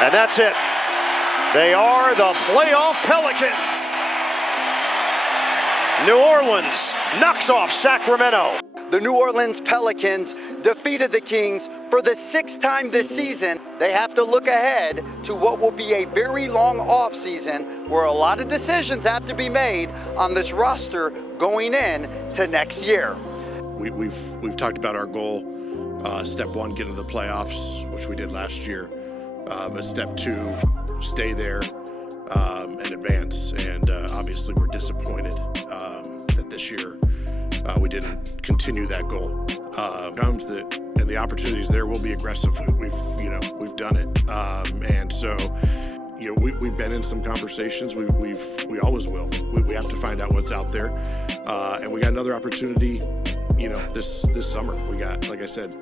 And that's it. They are the playoff Pelicans. New Orleans knocks off Sacramento. The New Orleans Pelicans defeated the Kings for the 6th time this season. They have to look ahead to what will be a very long offseason where a lot of decisions have to be made on this roster going in to next year. We've talked about our goal. Step 1, get into the playoffs, which we did last year. But step 2, stay there and advance. And obviously we're disappointed that this year we didn't continue that goal. Comes that, and the opportunities there will be aggressive. We've done it, and so we've been in some conversations. We always will. We have to find out what's out there, and we got another opportunity. This summer we got, like I said,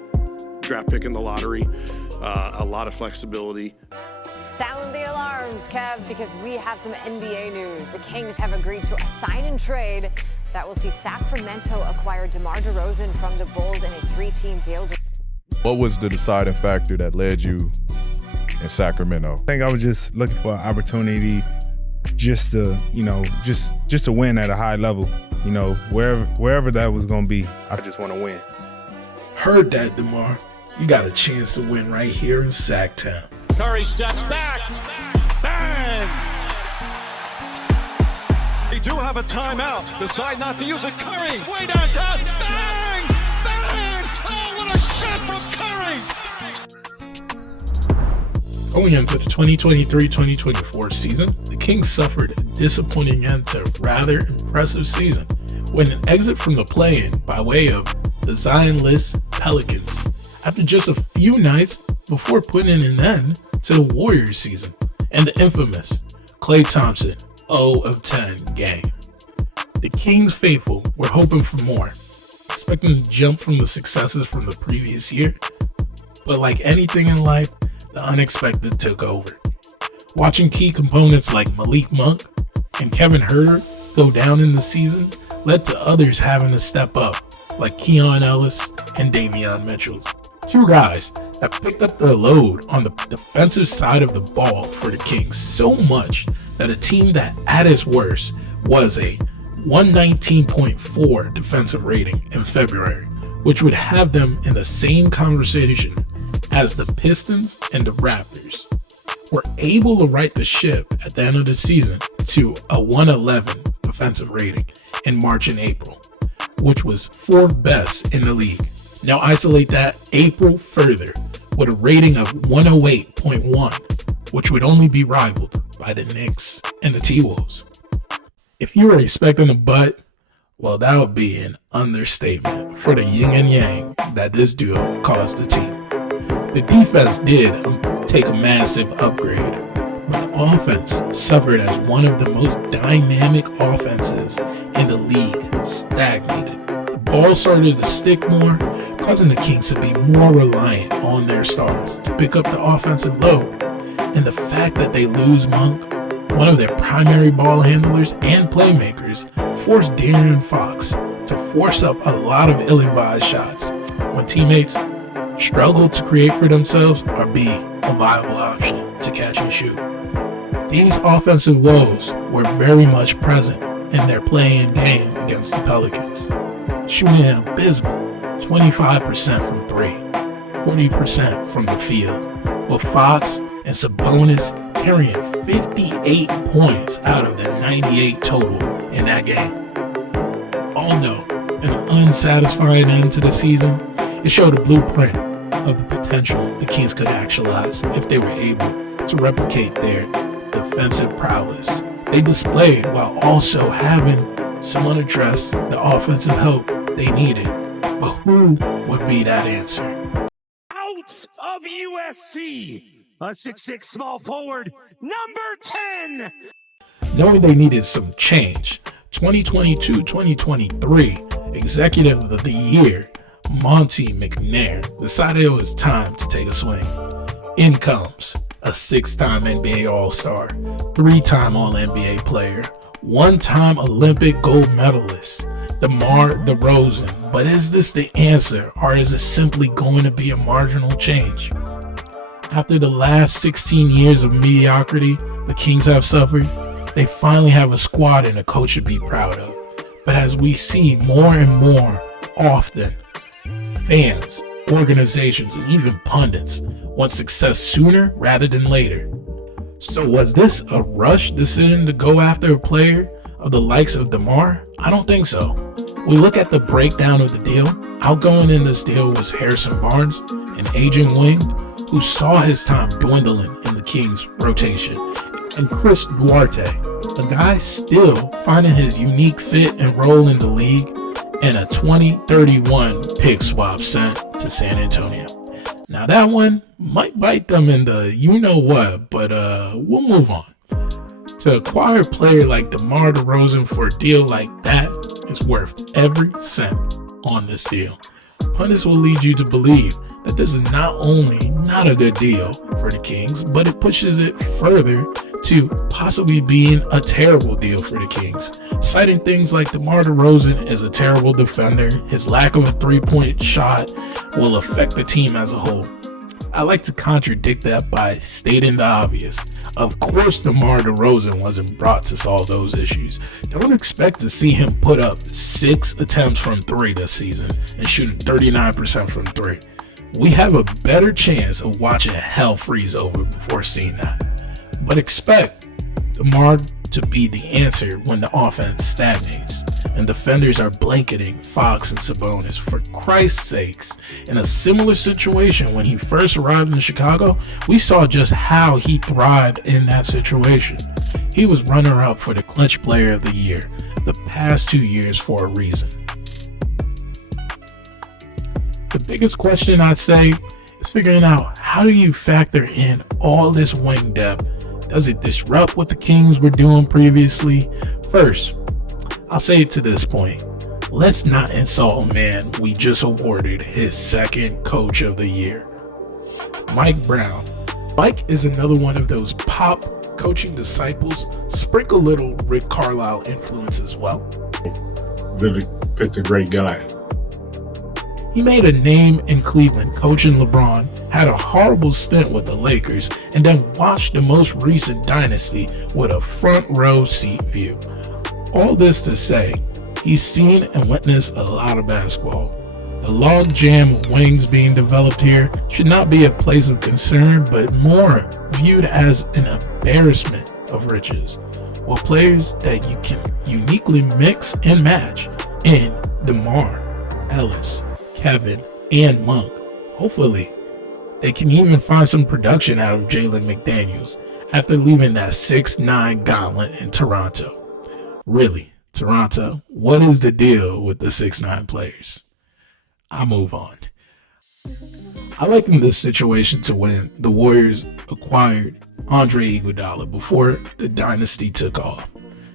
draft pick in the lottery, a lot of flexibility. Sound the alarms, Kev, because we have some NBA news. The Kings have agreed to a sign-and trade that will see Sacramento acquire DeMar DeRozan from the Bulls in a 3-team deal. What was the deciding factor that led you in Sacramento? I think I was just looking for an opportunity just to, just to win at a high level. Wherever that was going to be, I just want to win. Heard that, DeMar. You got a chance to win right here in Sacktown. Curry steps back. Bang! They do have a timeout. Decide not to use it. Curry way downtown. Bang! Bang! Oh, what a shot from Curry! Going into the 2023-2024 season, the Kings suffered a disappointing end to a rather impressive season when an exit from the play-in by way of the Zion-less Pelicans after just a few nights before putting an end to the Warriors season and the infamous Klay Thompson 0 of 10 game. The Kings faithful were hoping for more, expecting to jump from the successes from the previous year, but like anything in life, the unexpected took over. Watching key components like Malik Monk and Kevin Herter go down in the season led to others having to step up, like Keon Ellis and Davion Mitchell. Two guys that picked up the load on the defensive side of the ball for the Kings so much that a team that at its worst was a 119.4 defensive rating in February, which would have them in the same conversation as the Pistons and the Raptors, were able to right the ship at the end of the season to a 111 defensive rating in March and April, which was 4th best in the league. Now isolate that April further with a rating of 108.1, which would only be rivaled by the Knicks and the T-Wolves. If you were expecting a butt, well, that would be an understatement for the yin and yang that this duo caused the team. The defense did take a massive upgrade, but the offense suffered as one of the most dynamic offenses in the league stagnated. The ball started to stick more, causing the Kings to be more reliant on their stars to pick up the offensive load. And the fact that they lose Monk, one of their primary ball handlers and playmakers, forced De'Aaron Fox to force up a lot of ill-advised shots when teammates struggle to create for themselves or be a viable option to catch and shoot. These offensive woes were very much present in their play-in game against the Pelicans, shooting an abysmal 25% from 3, 40% from the field, with Fox and Sabonis carrying 58 points out of their 98 total in that game. Although an unsatisfying end to the season, it showed a blueprint of the potential the Kings could actualize if they were able to replicate their defensive prowess they displayed while also having someone address the offensive help they needed. But who would be that answer? Out of USC, a 6'6" small forward, number 10. Knowing they needed some change, 2022-2023 Executive of the Year Monty McNair decided it was time to take a swing. In comes a 6-time NBA All-Star, 3-time All-NBA player, 1-time Olympic gold medalist, DeMar DeRozan. But is this the answer, or is it simply going to be a marginal change? After the last 16 years of mediocrity the Kings have suffered, they finally have a squad and a coach to be proud of. But as we see more and more often, fans, organizations, and even pundits want success sooner rather than later. So was this a rush decision to go after a player of the likes of DeMar? I don't think so. We look at the breakdown of the deal. Outgoing in this deal was Harrison Barnes, an aging wing who saw his time dwindling in the Kings rotation, and Chris Duarte, a guy still finding his unique fit and role in the league, and a 2031 pick swap sent to San Antonio. Now that one might bite them in the you-know-what, but we'll move on. To acquire a player like DeMar DeRozan for a deal like that is worth every cent on this deal. Pundits will lead you to believe that this is not only not a good deal for the Kings, but it pushes it further to possibly being a terrible deal for the Kings, citing things like DeMar DeRozan is a terrible defender, his lack of a three-point shot will affect the team as a whole. I like to contradict that by stating the obvious. Of course DeMar DeRozan wasn't brought to solve those issues. Don't expect to see him put up 6 attempts from 3 this season and shooting 39% from 3. We have a better chance of watching hell freeze over before seeing that. But expect DeMar to be the answer when the offense stagnates and defenders are blanketing Fox and Sabonis. For Christ's sakes, in a similar situation when he first arrived in Chicago, we saw just how he thrived in that situation. He was runner-up for the Clutch Player of the Year the past 2 years for a reason. The biggest question I'd say is figuring out, how do you factor in all this wing depth? Does it disrupt what the Kings were doing previously? First, I'll say it to this point, let's not insult a man we just awarded his 2nd Coach of the Year, Mike Brown. Mike is another one of those pop coaching disciples, sprinkle little Rick Carlisle influence as well. Vivek picked a great guy. He made a name in Cleveland coaching LeBron, had a horrible stint with the Lakers, and then watched the most recent dynasty with a front row seat view. All this to say, he's seen and witnessed a lot of basketball. The log jam of wings being developed here should not be a place of concern, but more viewed as an embarrassment of riches. While players that you can uniquely mix and match in DeMar, Ellis, Khvn, and Monk. Hopefully, they can even find some production out of Jalen McDaniels after leaving that 6'9" gauntlet in Toronto. Really, Toronto, what is the deal with the 6'9" players? I'll move on. I liken this situation to when the Warriors acquired Andre Iguodala before the dynasty took off.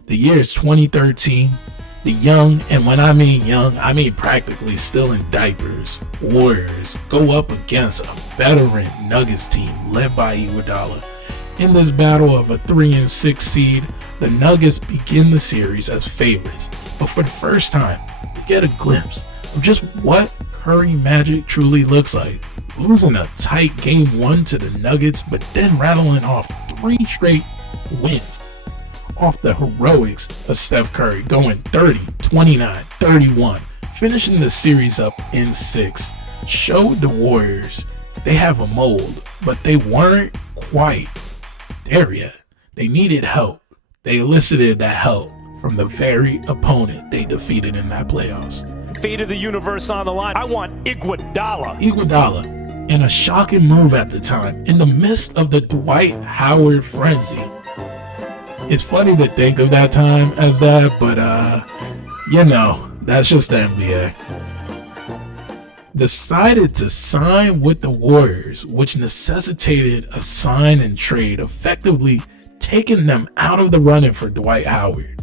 The year is 2013. The young, and when I mean young, I mean practically still in diapers, Warriors go up against a veteran Nuggets team led by Iguodala. In this battle of a 3-6 seed, the Nuggets begin the series as favorites, but for the first time, we get a glimpse of just what Curry Magic truly looks like. Losing a tight Game 1 to the Nuggets, but then rattling off 3 straight wins off the heroics of Steph Curry, going 30, 29, 31, finishing the series up in 6, showed the Warriors they have a mold, but they weren't quite there yet. They needed help. They elicited that help from the very opponent they defeated in that playoffs. Fate of the universe on the line. I want Iguodala. Iguodala, in a shocking move at the time, in the midst of the Dwight Howard frenzy. It's funny to think of that time as that, but you know, that's just the NBA. Decided to sign with the Warriors, which necessitated a sign and trade, effectively taking them out of the running for Dwight Howard.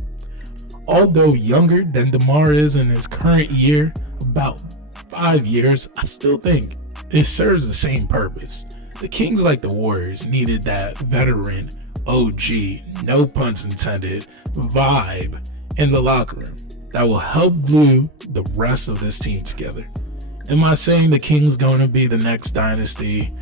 Although younger than DeMar is in his current year, about 5 years, I still think it serves the same purpose. The Kings, like the Warriors, needed that veteran OG, no puns intended, vibe in the locker room that will help glue the rest of this team together. Am I saying the Kings going to be the next dynasty?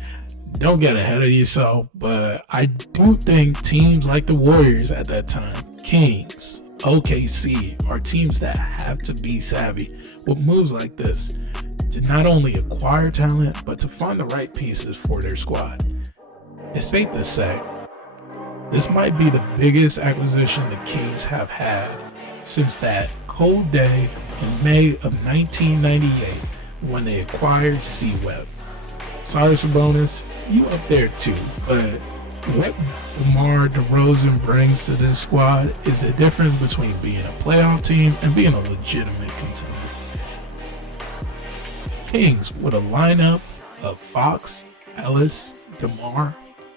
don't get ahead of yourself, but I do think teams like the Warriors at that time, Kings, OKC, are teams that have to be savvy with moves like this to not only acquire talent, but to find the right pieces for their squad. It's safe to say, this might be the biggest acquisition the Kings have had since that cold day in May of 1998 when they acquired C-Web. Sorry, Sabonis, you up there too, but what DeMar DeRozan brings to this squad is the difference between being a playoff team and being a legitimate contender. Kings with a lineup of Fox, Ellis, DeMar,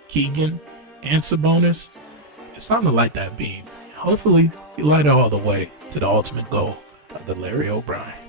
Khvn, and Sabonis, it's time to light that beam. Hopefully, you light it all the way to the ultimate goal of the Larry O'Brien.